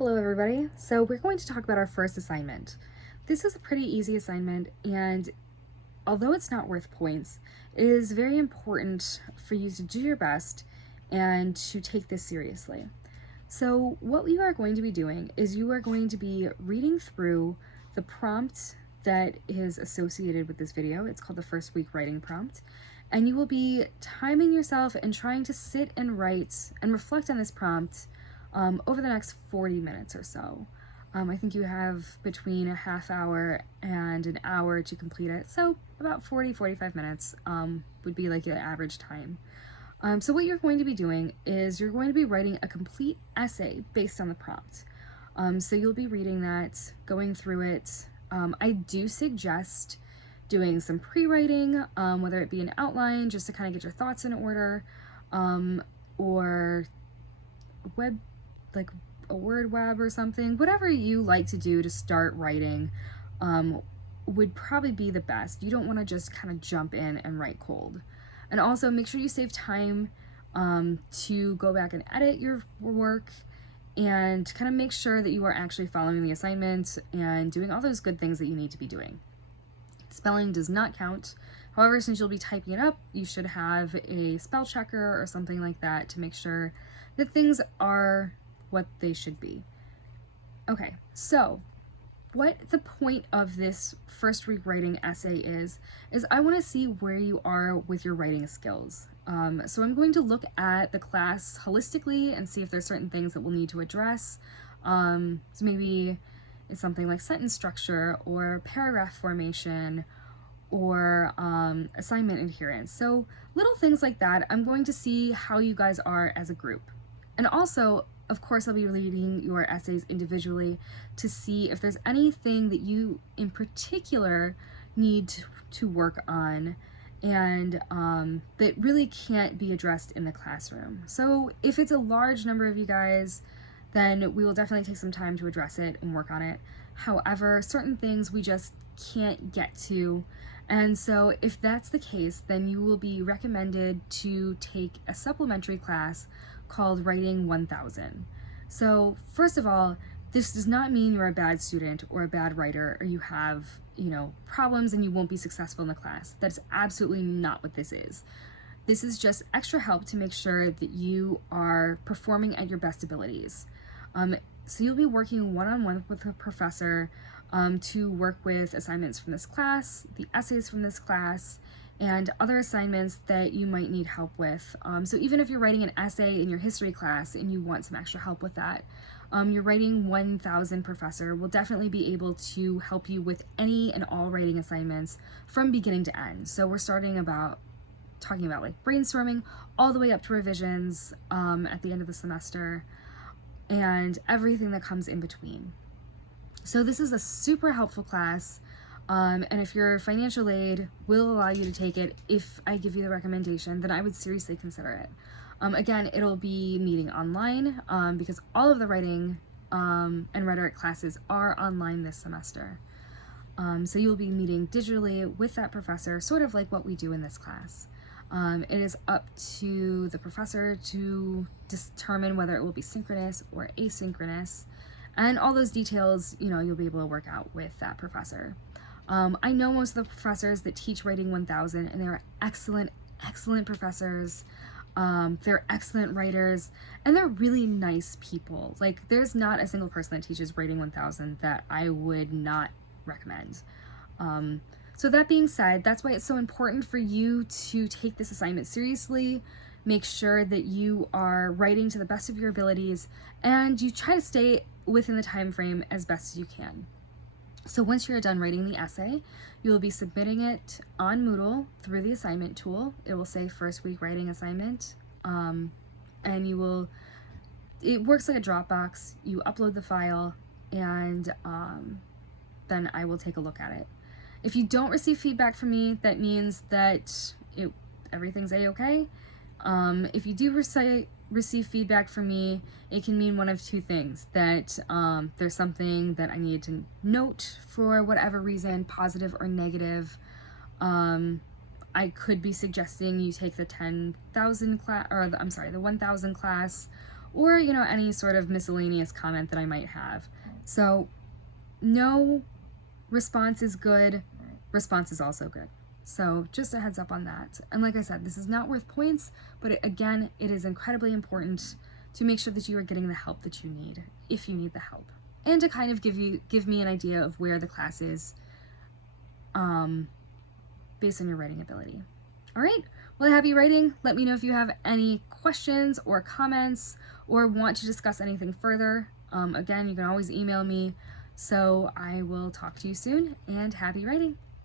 Hello everybody. So we're going to talk about our first assignment. This is a pretty easy assignment, and although it's not worth points, it is very important for you to do your best and to take this seriously. So what you are going to be doing is you are going to be reading through the prompt that is associated with this video. It's called the first week writing prompt. And you will be timing yourself and trying to sit and write and reflect on this prompt over the next 40 minutes or so. I think you have between a half hour and an hour to complete it. So about 40-45 minutes would be like the average time. So what you're going to be doing is you're going to be writing a complete essay based on the prompt. So you'll be reading that, going through it. I do suggest doing some pre-writing, whether it be an outline just to kind of get your thoughts in order, or a word web or something. Whatever you like to do to start writing would probably be the best. You don't want to just kind of jump in and write cold. And also make sure you save time to go back and edit your work and kind of make sure that you are actually following the assignment and doing all those good things that you need to be doing. Spelling does not count. However, since you'll be typing it up, you should have a spell checker or something like that to make sure that things are what they should be. Okay, so what the point of this first week writing essay is I want to see where you are with your writing skills. So I'm going to look at the class holistically and see if there's certain things that we'll need to address. So maybe it's something like sentence structure or paragraph formation or assignment adherence. So little things like that. I'm going to see how you guys are as a group. And also, of course, I'll be reading your essays individually to see if there's anything that you in particular need to work on and that really can't be addressed in the classroom. So if it's a large number of you guys, then we will definitely take some time to address it and work on it. However, certain things we just can't get to. And so if that's the case, then you will be recommended to take a supplementary class called Writing 1000. So first of all, this does not mean you're a bad student or a bad writer or you have, problems and you won't be successful in the class. That's absolutely not what this is. This is just extra help to make sure that you are performing at your best abilities. So you'll be working one-on-one with a professor to work with assignments from this class, the essays from this class, and other assignments that you might need help with. So even if you're writing an essay in your history class and you want some extra help with that, your Writing 1000 professor will definitely be able to help you with any and all writing assignments from beginning to end. So we're talking about like brainstorming all the way up to revisions at the end of the semester and everything that comes in between. So this is a super helpful class. And if your financial aid will allow you to take it, if I give you the recommendation, then I would seriously consider it. Again, it'll be meeting online because all of the writing and rhetoric classes are online this semester. So you'll be meeting digitally with that professor, sort of like what we do in this class. It is up to the professor to determine whether it will be synchronous or asynchronous. And all those details, you'll be able to work out with that professor. I know most of the professors that teach Writing 1000, and they're excellent professors. They're excellent writers, and they're really nice people. Like, there's not a single person that teaches Writing 1000 that I would not recommend. So that being said, that's why it's so important for you to take this assignment seriously, make sure that you are writing to the best of your abilities, and you try to stay within the time frame as best as you can. So once you're done writing the essay, you will be submitting it on Moodle through the assignment tool. It will say first week writing assignment, and it works like a Dropbox. You upload the file, and then I will take a look at it. If you don't receive feedback from me, that means that everything's a-okay. If you do receive feedback from me, it can mean one of two things: that there's something that I need to note for whatever reason, positive or negative. I could be suggesting you take the 10,000 class, or the 1,000 class, or, you know, any sort of miscellaneous comment that I might have. So no response is good, response is also good. So just a heads up on that. And like I said, this is not worth points, but again, it is incredibly important to make sure that you are getting the help that you need, if you need the help, and to kind of give me an idea of where the class is based on your writing ability. All right, well, happy writing. Let me know if you have any questions or comments or want to discuss anything further. Again, you can always email me. So I will talk to you soon, and happy writing.